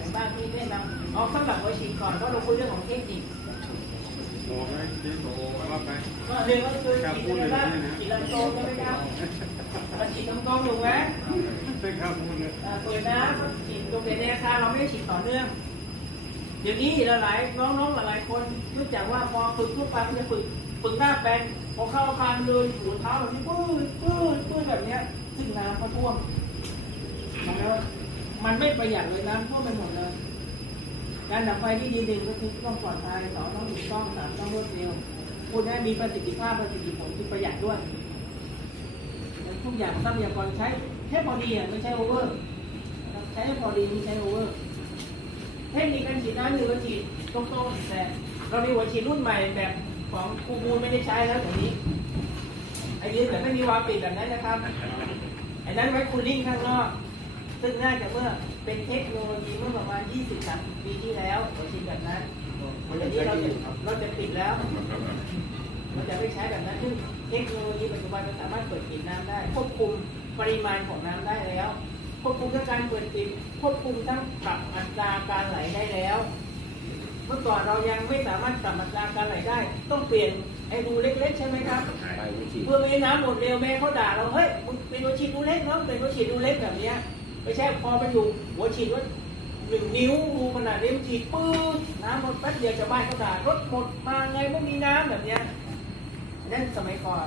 หรบ้านที่เล่นนะเอาสำหรับไว้ฉีดก่อนก็ราะเราคุยเรื่องของเทคนิคโอ้ไหมที่โอ้ยว่าไปเรียนว่าคือฉีดอะไรบ้างฉีดลำโตก็ไม่ได้ฉีดตรงกล้องถูกไหมใช่ครับคุณเนี่ยคุยนะฉีดตรงเดียร์ค่ะเราไม่ได้ฉีดต่อเนื่องอย่างนี้หลายๆน้องๆหลายๆคนรู้จักว่าพอฝึกทุกวันจะฝึกฝึกหน้าแปลงพอเข้าคานเดินถูเท้าแบบนี้ปื้ดปื้ดปื้ดแบบนี้ยซึ่งน้ำก็ท่วมนะครับ มันไม่ประหยัดเลยน้ำท่วมไปหมดเลย การดับไฟที่ดีหนึ่งก็คือต้องปลอดภัยสองต้องถูกต้องสามต้องรวดเร็วพูดให้มีประสิทธิภาพประสิทธิผลคือประหยัดด้วยทุกอย่างทรัพยากรใช้แค่พอดีอะไม่ใช่โอเวอร์ใช้พอดีไม่ใช้โอเวอร์เทคนิคการฉีดน้ำคือว่าฉีดตรงๆแต่เรามีหัวฉีดรุ่นใหม่แบบของคูบูลไม่ได้ใช้แล้วแบบนี้ไอ้ยืนแบบไม่มีวาล์วปิดแบบนั้นนะครับไอ้นั้นไว้คูลิ่งข้างนอก ซึ่งน่าจะเมื่อเป็นเทคโนโลยีเมื่อประมาณ 20-30 ปีที่แล้วหัวฉีดแบบนั้นเดี๋ยวนี้เราจะเราจะปิดแล้วเราจะไม่ใช้แบบนั้นซึ่งเทคโนโลยีปัจจุบันมันสามารถเปิดปิดน้ำได้ ควบคุมปริมาณของน้ำได้แล้ว ควบคุมทั้งการเปิดปิดควบคุมทั้งปรับอัตราการไหลได้แล้ว เมื่อก่อนเรายังไม่สามารถปรับอัตราการไหลได้ ต้องเปลี่ยนไอ้รูเล็ก ๆ ใช่ไหมครับไปวิธีเพื่อไม่ให้น้ำหมดเร็วแม่เขาด่าเราเฮ้ยมึงเป็นหัวฉีดรูเล็กเนาะเป็นหัวฉีดรูเล็กแบบเนี้ย ไม่ใช่พอมันอยู่หัวฉีดว่าหนึ่งนิ้วรูขนาดนี้มันฉีดปื๊ดน้ำหมดแป๊บเดียวชาวบ้านเขาด่ารถหมดมาไงไม่มีน้ำแบบเนี้ยนั่นสมัยก่อน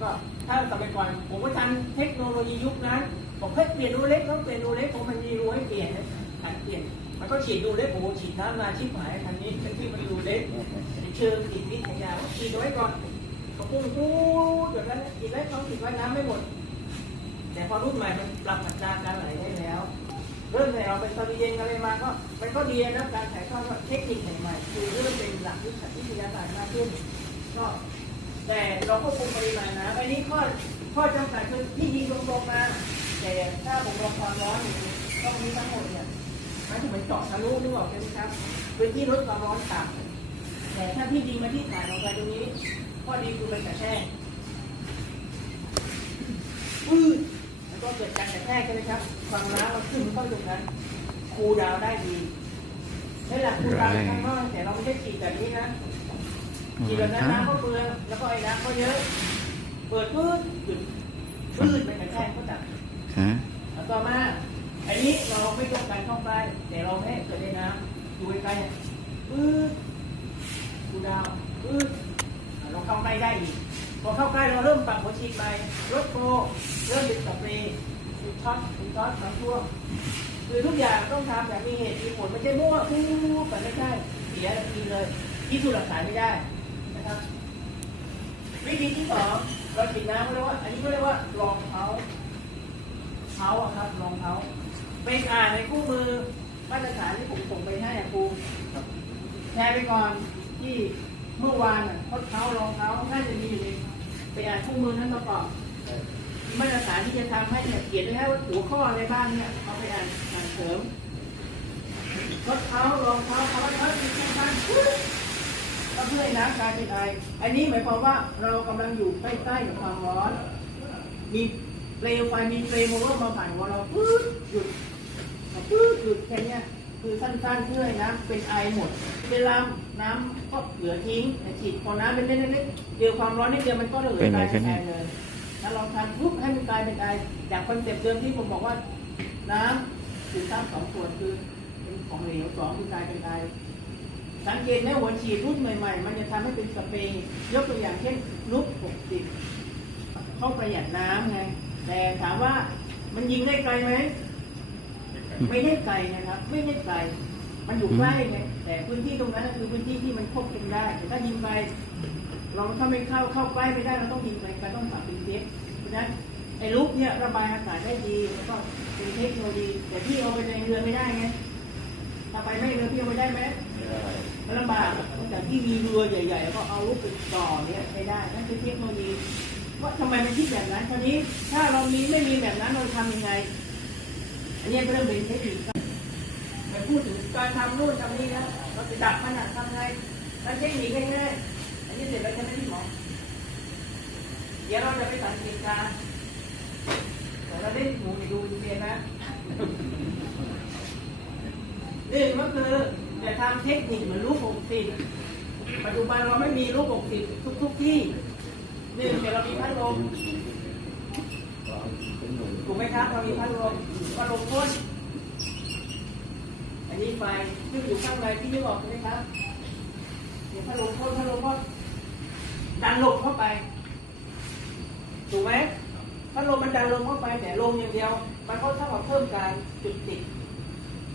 ก็ถ้าสมัยก่อนผมก็ทันเทคโนโลยียุคนั้นบอกเฮ้ยเปลี่ยนรูเล็กต้องเปลี่ยนรูเล็กผมมันมีรูให้เปลี่ยนนะขันเปลี่ยนมันก็ฉีดรูเล็กโอ้ฉีดน้ำนาชิบหายคันนี้ทันที่มันรูเล็กเชิงติดวิทยาฉีดเอาไว้ก่อนก็พุ่งพูดแบบนั้นอีกแล้วเขาติดไว้น้ำไม่หมด แต่พอรุ่นใหม่มันปรับอัตราการไหลได้แล้ว เริ่มในเอาไปตอนเย็นอะไรมาก็มันก็ดีนะการถ่ายทอดเทคนิคใหม่ๆคือเริ่มเป็นหลักวิชาวิทยาศาสตร์มากขึ้นก็แต่เราควบคุมปริมาณน้ำอันนี้ข้อข้อจำกัดคือที่ยิงตรงๆมาแต่ถ้าผมลงความร้อนอย่างนี้ต้องมีทั้งหมดเนี่ยมันถึงมันเจาะทะลุนึกออกใช่ไหมครับพื้นที่ลดความร้อนต่ำแต่ถ้าพี่ยิงมาที่ฐานลงไปตรงนี้ข้อดีคือมันกระแทกปื้ดแล้ว ก็เกิดการกระแทกใช่ไหมครับความร้อนเราขึ้นเข้าตรงนั้นคูลดาวน์ได้ดีนี่แหละคูลดาวน์ข้างนอกแต่เราไม่ได้ฉีดแบบนี้นะฉีดแบบนั้นน้ำก็เปลืองแล้วก็ไอ้น้ำก็เยอะ เปิดปื้ดหยุดปื้ดมันกระแทกก็ดับฮะแล้วต่อมาอันนี้เราไม่ต้องการเข้าไป แต่เราให้เกิดในน้ำอยู่ใกล้ๆเนี่ยปื๊ดดูดาวปื๊ดอะเราเข้าใกล้ได้อีก พอเข้าใกล้เราเริ่มปรับหัวฉีดไปรถโปรเริ่มเป็นสเปรย์เป็นช็อตเป็นช็อตบางช่วงคือทุกอย่างต้องทำแบบมีเหตุมีผลไม่ใช่มั่วพูดไปไม่ใช่เสียทีเลยที่สุดหลักฐานไม่ได้นะครับวิธีที่สองเราฉีดน้ำเขาเรียกว่า อันนี้เขาเรียกว่ารองเท้าเท้าอะครับรองเท้าเป็นอ่านในคู่มือมาตรฐานที่ผมส่งไปให้ครูแชร์ไปก่อนที่เมื่อวานอะข้อเท้ารองเท้าน่าจะมีอยู่ใน ไปอ่านคู่มือนั้นประกอบมาตรฐานที่จะทำให้เนี่ยเขียนไว้ให้ว่าหัวข้ออะไรบ้างเนี่ยเอาไปอ่านอ่านเสริมรองเท้ารองเท้าเขาเท้าที่แค่บ้านก็เพื่อให้น้ำกายเป็นไออันนี้หมายความว่าเรากำลังอยู่ใกล้ๆกับความร้อน มีเปลวไฟมีเฟรมโอเวอร์มาผ่านหัวเราปื๊ดหยุดปื๊ดหยุดแค่เนี้ยคือสั้นๆเพื่อให้น้ำเป็นไอหมดเวลา น้ำก็เหลือทิ้งแต่ฉีดพอน้ำเป็นเล็กๆเดียวความร้อนนิดเดียวมันก็เหลือเป็นกไรลายกัเป็นนไอเนี่ย เลยถ้าลองทานปุ๊บให้มันกลายเป็นไอจากคอนเซ็ปต์เดิมที่ผมบอกว่า น้ำคือตั้งสองส่วนคือเป็นของเหลวสองคือกลายเป็นไอสังเกตไหมหัวฉีดรุ่นใหม่ๆ มันจะทำให้เป็นสเปรย์ยกตัวอย่างเช่นนุก60 เขาประหยัดน้ำไง แต่ถามว่ามันยิงได้ไกลไหม ไม่ได้ไกลนะครับ ไม่ได้ไกล มันอยู่ใกล้ไง แต่พื้นที่ตรงนั้นนะคือพื้นที่ที่มันควบคุมได้แต่ถ้ายิงไป เราถ้าไม่เข้าเข้าใกล้ไม่ได้เราต้องยิงไปก็ต้องปรับเป็นเทปเพราะฉะนั้นไอ้ลูกเนี่ยระบายอากาศได้ดีแล้วก็เป็นเทคโนโลยีแต่พี่เอาไปในเรือไม่ได้ไงถ้าไปไม่เรือพี่เอาไปได้ไหมมันลำบากแต่ที่มีเรือใหญ่ๆก็เอาลูกไปต่อเนี่ยใช้ได้นั่นคือเทคโนโลยีว่าทำไมมันคิดแบบนั้นคราวนี้ถ้าเรามีไม่มีแบบนั้นเราทำยังไง อันนี้เริ่มเป็นเทคนิค พูดถึงการทำนู่นทำนี่แล้วเราจะดับมันอะทำไงมันเทคนิคง่ายๆอันนี้เสร็จแล้วใช่ไหมพี่หมอเดี๋ยวเราจะไปสังเกตการณ์เดี๋ยวเราเล่นหนูดูเรียนนะหนึ่งก็คือจะทำเทคนิคเหมือนลูกหกสิบปัจจุบันเราไม่มีลูกหกสิบทุกทุกๆที่หนึ่งเดี๋ยวเรามีพัดลมถูกไหมครับเรามีพัดลมพัดลมพ่น นนี้ไฟซึ่งอยู่ข้างในที่นึกออกใช่ไหมครับ เดี๋ยวพัดลมพ่นพัดลมพ่นดันลมเข้าไป ถูกไหมพัดลมมันดันลมเข้าไปแต่ลมอย่างเดียว มันก็เท่ากับเพิ่มการจุดติด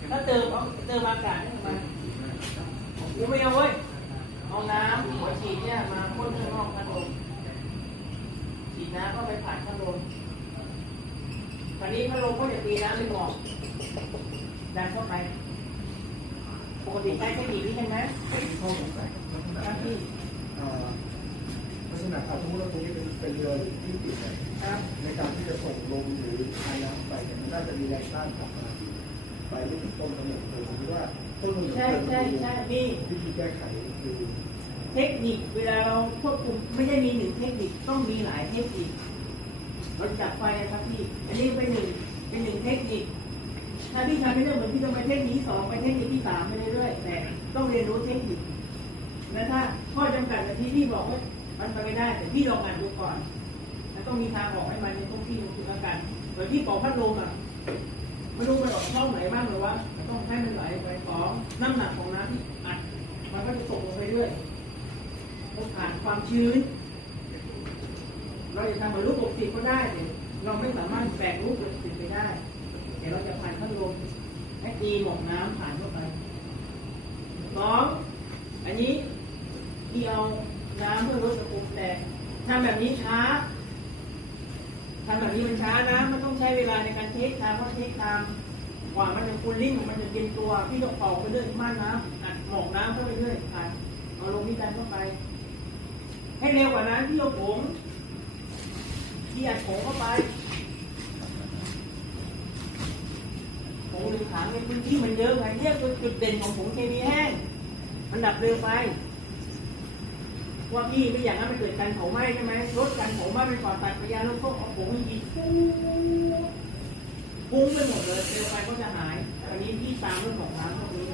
ถ้าเติมเอาเติมอากาศให้มันกูไม่เอาเว้ย เอาน้ำหัวฉีดเนี่ยมาพ่นข้างนอกพัดลมฉีดน้ำเข้าไปผ่านพัดลมตอนนี้พัดลมก็จะตีน้ำไม่ออกดันเข้าไป ปกติใช้เทคนิคนี้ใช่ไหมเป็นข้อสงสัยครับพี่เอ่อลักษณะถ้าสมมติว่าตรงนี้เป็นเป็นเรือที่ติดเนี่ยครับในการที่จะส่งลมหรือพายน้ำไปเนี่ยมันน่าจะมีแรงต้านกลับมาไปไม่ถึงต้นกำเนิดเลยผมคิดว่าต้นกำเนิดใช่ใช่ใช่พี่วิธีแก้ไขคือเทคนิคเวลาเราควบคุมไม่ได้มีหนึ่งเทคนิคต้องมีหลายเทคนิคเราจับไฟนะครับพี่อันนี้เป็นหนึ่งเป็นหนึ่งเทคนิค ถ้าพี่ทำไม่ได้เหมือนพี่ต้องไปเทคนิคที่สองไปเทคนิคที่สามไปเรื่อยๆแต่ต้องเรียนรู้เทคนิคแล้วถ้าข้อจำกัดแบบที่พี่บอกว่ามันไปไม่ได้ แต่พี่ลองอ่านดูก่อนแล้วต้องมีทางออกให้มันในตรงที่มันคือากาศเหมือนที่ปอกพัดลมอะไม่รู้มันออกช่องไหนบ้างหรือว่าต้องให้มันไหลไปของน้ำหนักของน้ำที่อัดมันก็จะตกลงไปเรื่อยต้องผ่านความชื้น เราจะทำเหมือนลูกติก็ได้แต่เราไม่สามารถแบกลูปเดี๋ยวเราจะผ่านพัดลม ให้ตีหมอกน้ำผ่านเข้าไปสองอันนี้ที่เอาน้ำเพื่อลดอุณหภูมิแต่ทำแบบนี้ช้าทำแบบนี้มันช้านะ มันต้องใช้เวลาในการเทคไทม์เพราะเทคไทม์กว่ามันจะคูลลิ่งมันจะเย็นตัว พี่ต้องเป่าไปเรื่อยมานน้ำอัดหมอกน้ำเข้าไปเรื่อยผ่านเอาลงนี้กันเข้าไป ให้เร็วกว่านั้นพี่เอาผงพี่อัดผงเข้าไป ผงหรือถังในพื้นที่มันเยอะไงเนี่ยคือจุดเด่นของผงเคมีแห้ง มันดับเร็วไป ว่าพี่ไม่อยากให้มันเกิดการเผาไหม้ใช่ไหมลดการเผาไหม้ไปก่อนตัดพยานแล้วก็เอาผงยิงฟุ้งฟุ้งไปหมดเลยเร็วไปก็จะหายอันนี้พี่ตามเรื่องของน้ำตรงนี้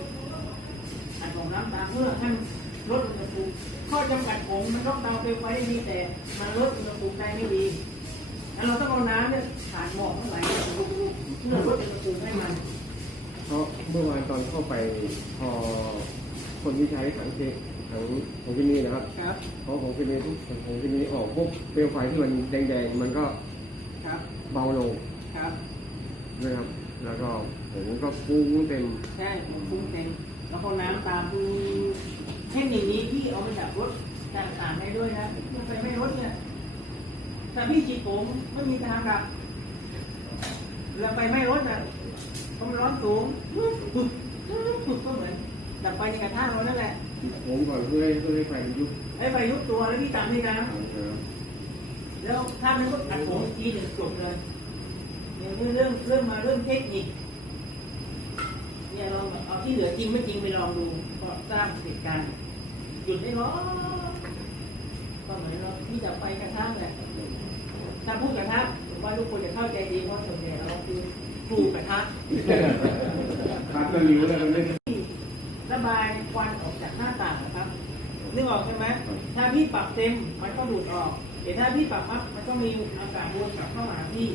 อัดของน้ำตามเพื่อให้มันลดอุณหภูมิข้อจำกัดผงมันต้องเตาเปลวไฟได้ดีแต่มันลดอุณหภูมิได้ไม่ดีแล้วเราต้องเอาน้ำเนี่ยผ่านหมอกทั้งหลายเนี่ยเพื่อลดอุณหภูมิให้มัน เพราะเมื่อวานตอนเข้าไปพอคนที่ใช้ถังเทถังของที่นี่นะครับครับเพราะของที่นี่ของที่นี่ออกพวกเปลวไฟที่มันแดงๆมันก็ครับเบาลงครับนะครับ แล้วก็ผมก็ฟุ้งเต็มใช่ผมฟุ้งเต็มแล้วพอน้ำตามดูเทคนิคนี้พี่เอาไปดับรถต่างๆได้ด้วยนะมันไปไม่รถเนี่ยแต่พี่จีบผมไม่มีทางดับเราไปไม่รถนะ เพราะมันร้อนสูงก็เหมือนดับไฟในกระทะเรานั่นแหละผมก่อนเพื่อให้เพื่อให้ไฟมันยุบไอ้ไฟยุบตัวแล้วพี่ตามนี่นะนะครับแล้วถ้ามันก็อัดผมอีกทีหนึ่งจบเลยเนี่ยเรื่องเรื่องมาเรื่องเทคนิคเนี่ยเราเอาที่เหลือจริงไม่จริงไปลองดูก็สร้างเหตุการณ์หยุดได้หรอก็เหมือนเราที่จะไปกระทะแหละถ้าพูดกระทะผมว่าทุกคนจะเข้าใจดีเพราะส่วนใหญ่เราคือครูกระทะ คัด ก็ริ้วแล้วมันไม่ระบายควันออกจากหน้าต่างนะครับนึกออกใช่ไหมถ้าพี่ปรับเต็มมันก็ดูดออกแต่ถ้าพี่ปรับมับมันก็มีอากาศวนกลับเข้ามาหาพี่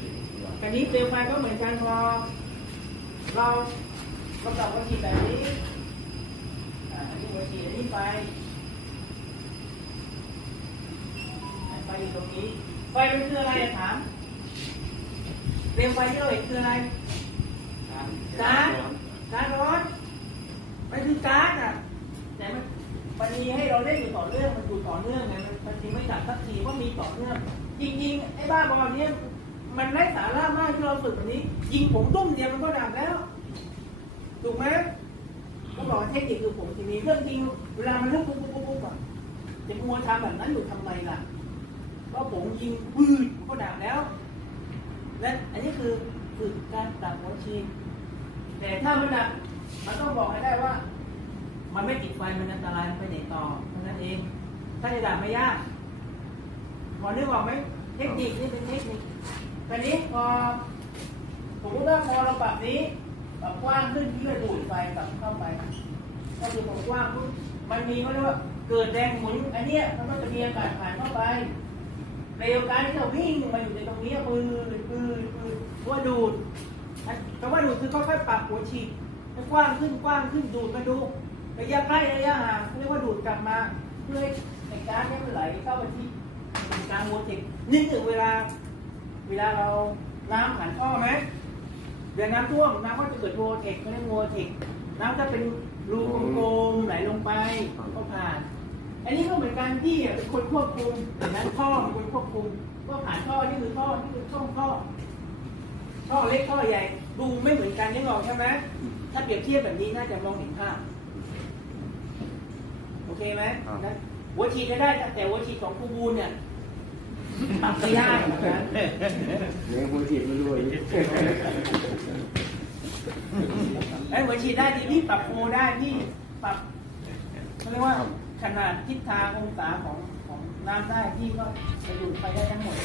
กันนี้เปลวไฟก็เหมือนกันพอ เราเราปรับวัตถุแบบนี้อันนี้หัวฉีอันนี้ไฟไฟอยู่ตรงนี้ ไฟมันคืออะไรถามเปลวไฟที่เราเห็นคืออะไรก๊าซ กาซร้อนมันคือก๊าซอะแต่มันมันมีให้เราเล่นอยู่ต่อเนื่องมันอยู่ต่อเนื่องไงมันมันจริงไม่ดับสักทีว่ามีต่อเนื่องจริงๆไอ้บ้าบอลเนี้ยมันไร้สาระมากที่เราฝึกแบบนี้ ยิงผมตุ้มเดียวมันก็ดับแล้วถูกไหมก็บอกว่าเทคนิคคือผมทีนี้เรื่องจริงเวลามันลุกปุ๊บปุ๊บปุ๊บปุ๊บอะจะมัวทำแบบนั้นอยู่ทำไมล่ะเพราะผมยิงปืนมันก็ดับแล้วและอันนี้คือคือการดับหัวชีพ แต่ถ้ามันดับมันต้องบอกให้ได้ว่า มันไม่ติดไฟมันอันตรายมันไปไหนต่อเท่านั้นเอง ถ้าจะดับไม่ยากพอนึกออกไหมเทคนิคนี่เป็นเทคนิคตอนนี้พอสมมติว่าพอเราปรับนี้ปรับกว้างขึ้นเพื่อดูดไฟกลับเข้าไปก็คือผมกว้างปุ๊บมันมีเขาเรียกว่าเกิดแรงหมุนอันเนี้ยมันก็จะมีอากาศผ่านเข้าไปเร็วการที่เราวิ่งมาอยู่ในตรงนี้ปืนปืนปืนว่าดูด คำว่าดูดคือค่อยๆปรับหัวฉีดให้กว้างขึ้นกว้างขึ้นดูดมาดูระยะใกล้ระยะห่างเรียกว่าดูดกลับมาเพื่อให้ในการนี้มันไหลเข้าไปที่กลางหัวเทคนึกถึงเวลา เวลาเราน้ำผ่านท่อไหมเดี๋ยวน้ำท่วมน้ำก็จะเกิดโวเทคไม่ได้โวเทคน้ำจะเป็นรูกลมๆไหลลงไปก็ผ่าน อันนี้ก็เหมือนกันที่เป็นคนควบคุมดังนั้นท่อเป็นคนควบคุม ก็ผ่านท่อนี่คือท่อนี่คือช่องท่อ ท่อเล็กท่อใหญ่ดูไม่เหมือนกันยังหรอกใช่ไหมถ้าเปรียบเทียบแบบนี้น่าจะมองเห็นภาพโอเคไหมนั้นหัวฉีดจะได้แต่หัวฉีดของครูบูลเนี่ยปรับไม่ได้เหมือนกันเลี้ยงหัวจีบมาด้วยไอ้หัวฉีดได้ที่พี่ปรับโฟได้ที่ปรับเขาเรียกว่าขนาดทิศทางองศาของของน้ำได้ที่ก็จะดูดไปได้ทั้งหมด